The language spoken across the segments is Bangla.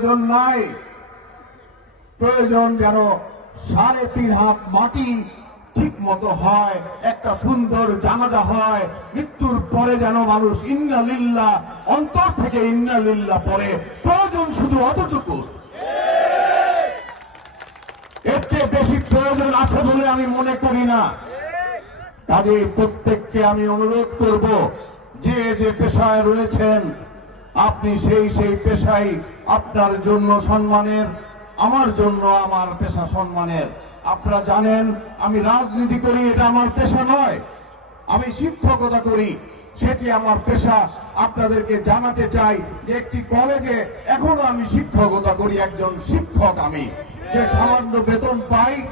প্রয়োজন নাই। প্রয়োজন যেন সাড়ে তিন হাত মাটি ঠিক মতো হয়, একটা সুন্দর জানাজা হয়, মৃত্যুর পরে যেন মানুষ ইন্না লিল্লা অন্তর থেকে ইন্না লিল্লা পরে প্রয়োজন শুধু অতটুকু। এর চেয়ে বেশি প্রয়োজন আছে বলে আমি মনে করি না। কাজে প্রত্যেককে আমি অনুরোধ করব, যে যে পেশায় রয়েছেন আপনি সেই সেই পেশায় আপনার জন্য সম্মানের, আমার জন্য আমার পেশা সম্মানের। আপনারা জানেন, আমি রাজনীতি করি, এটা আমার পেশা নয়। আমি শিক্ষকতা করি, সেটি আমার পেশা। আপনাদেরকে জানাতে চাই যে একটি কলেজে এখনও আমি শিক্ষকতা করি, একজন শিক্ষক আমি। যে সামান্য বেতন পাই,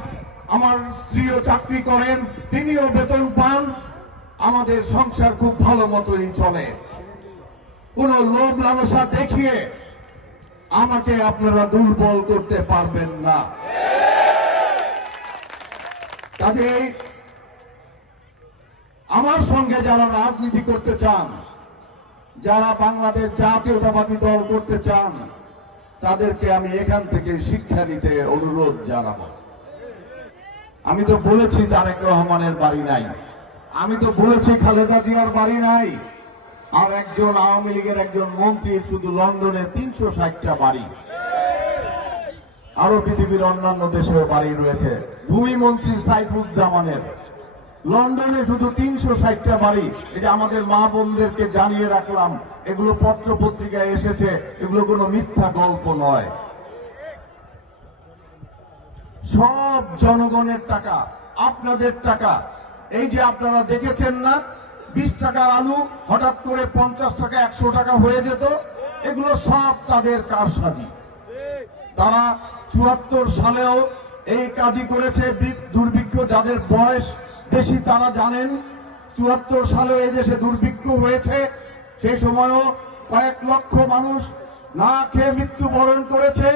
আমার স্ত্রীও চাকরি করেন, তিনিও বেতন পান, আমাদের সংসার খুব ভালো মতোই চলে। কোন লোভ লালসা দেখিয়ে আমাকে আপনারা দুর্বল করতে পারবেন না। কাজেই আমার সঙ্গে যারা রাজনীতি করতে চান, যারা বাংলাদেশ জাতীয়তাবাদী দল করতে চান, তাদেরকে আমি এখান থেকে শিক্ষা নিতে অনুরোধ জানাব। আমি তো বলেছি তারেক রহমানের বাড়ি নাই। আমি তো বলেছি খালেদা জিয়ার বাড়ি নাই। আর একজন আওয়ামী লীগের একজন মন্ত্রীর শুধু লন্ডনে তিনশো ষাটটা বাড়ি। আরও পৃথিবীর অন্যান্য দেশেও বাড়ি রয়েছে। ভূমি মন্ত্রী সাইফুজ্জামানের। লন্ডনে শুধু তিনশো ষাটটা বাড়ি। এই যে আমাদের মা বোনদেরকে জানিয়ে রাখলাম, এগুলো পত্র পত্রিকায় এসেছে, এগুলো কোনো মিথ্যা গল্প নয়। সব জনগণের টাকা, আপনাদের টাকা। এই যে আপনারা দেখেছেন না বিশ টাকার আলু হঠাৎ করে পঞ্চাশ টাকা, একশো টাকা হয়ে যেত। এগুলো সব তাদের কারসাজি। তারা চুয়াত্তর সালেও এই কাজই করেছে। দুর্ভিক্ষ যাদের বয়স বেশি তারা জানেন। চুয়াত্তর সালে এই দেশে দুর্ভিক্ষ হয়েছে। সেই সময়ও কয়েক লক্ষ মানুষ না খেয়ে মৃত্যুবরণ করেছে।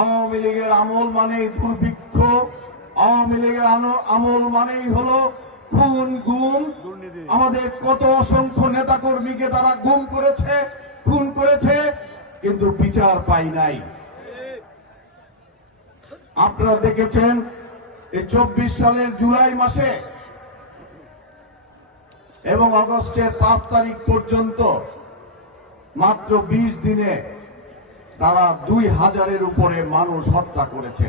আওয়ামী লীগের আমল মানেই দুর্ভিক্ষ। আওয়ামী লীগের আমল মানেই হলো খুন, গুম। আমাদের কত অসংখ্য নেতাকর্মীকে তারা গুম করেছে, খুন করেছে, কিন্তু বিচার পাই নাই। আপনারা দেখেছেন এই চব্বিশ সালের জুলাই মাসে এবং অগস্টের পাঁচ তারিখ পর্যন্ত মাত্র বিশ দিনে তারা দুই হাজারের উপরে মানুষ হত্যা করেছে।